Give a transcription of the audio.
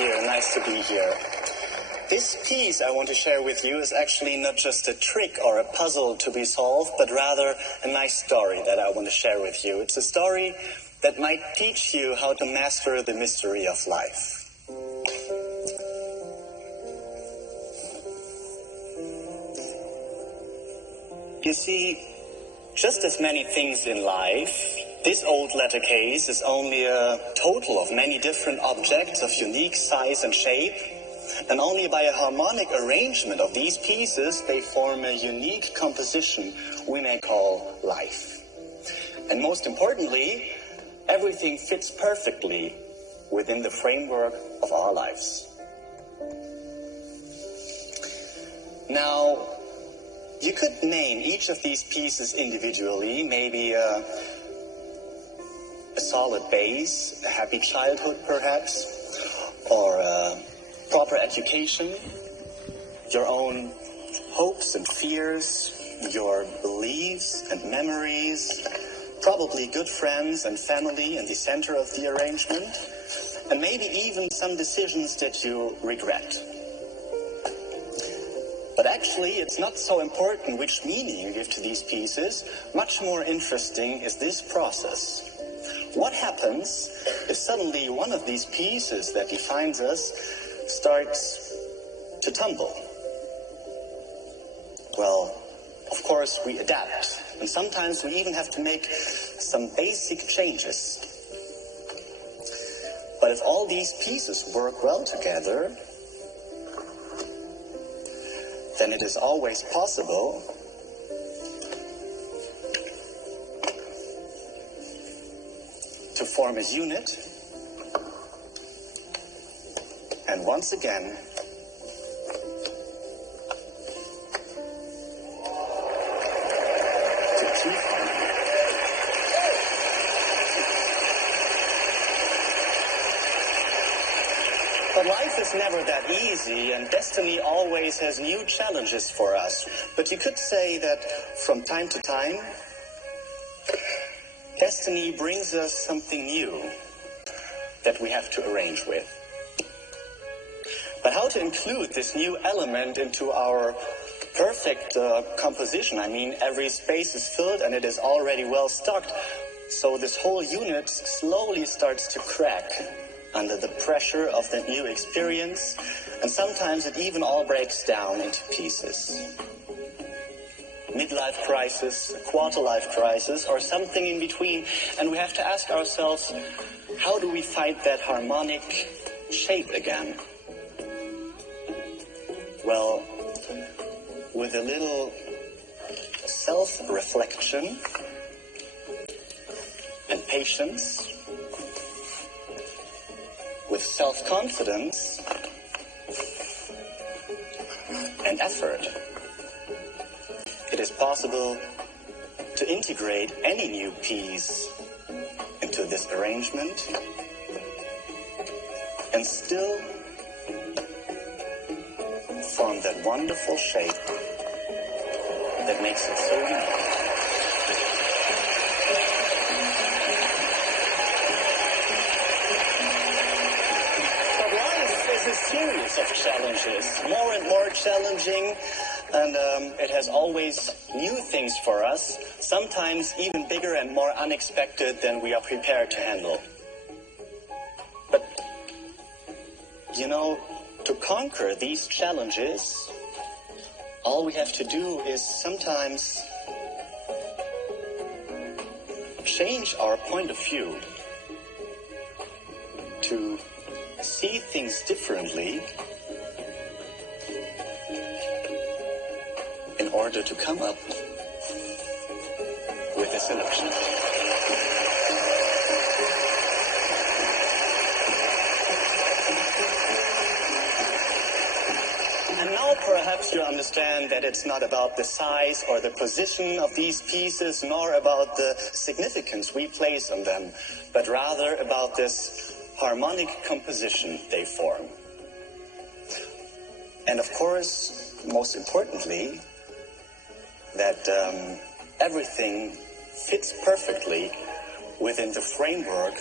here. Nice to be here. This piece I want to share with you is actually not just a trick or a puzzle to be solved, but rather a nice story that I want to share with you. It's a story that might teach you how to master the mystery of life. You see, just as many things in life, this old letter case is only a total of many different objects of unique size and shape, and only by a harmonic arrangement of these pieces they form a unique composition we may call life. And most importantly, everything fits perfectly within the framework of our lives. Now, you could name each of these pieces individually, maybe a solid base, a happy childhood perhaps, or a proper education, your own hopes and fears, your beliefs and memories, probably good friends and family in the center of the arrangement, and maybe even some decisions that you regret. But actually, it's not so important which meaning you give to these pieces. Much more interesting is this process. What happens if suddenly one of these pieces that defines us starts to tumble? Well, of course, we adapt. And sometimes we even have to make some basic changes. But if all these pieces work well together, then it is always possible to form a unit and once again to keep harmony. But life is never that easy, and destiny always has new challenges for us. But you could say that from time to time, destiny brings us something new that we have to arrange with. But how to include this new element into our perfect composition? I mean, every space is filled and it is already well stocked. So this whole unit slowly starts to crack under the pressure of the new experience, and sometimes it even all breaks down into pieces. Midlife crisis, quarter-life crisis, or something in between, and we have to ask ourselves, how do we find that harmonic shape again? Well, with a little self-reflection and patience, with self-confidence and effort, it is possible to integrate any new piece into this arrangement and still form that wonderful shape that makes it so unique. A series of challenges, more and more challenging, and it has always new things for us, sometimes even bigger and more unexpected than we are prepared to handle. But, you know, to conquer these challenges, all we have to do is sometimes change our point of view to see things differently in order to come up with a solution. And now perhaps you understand that it's not about the size or the position of these pieces, nor about the significance we place on them, but rather about this harmonic composition they form. And of course, most importantly, that everything fits perfectly within the framework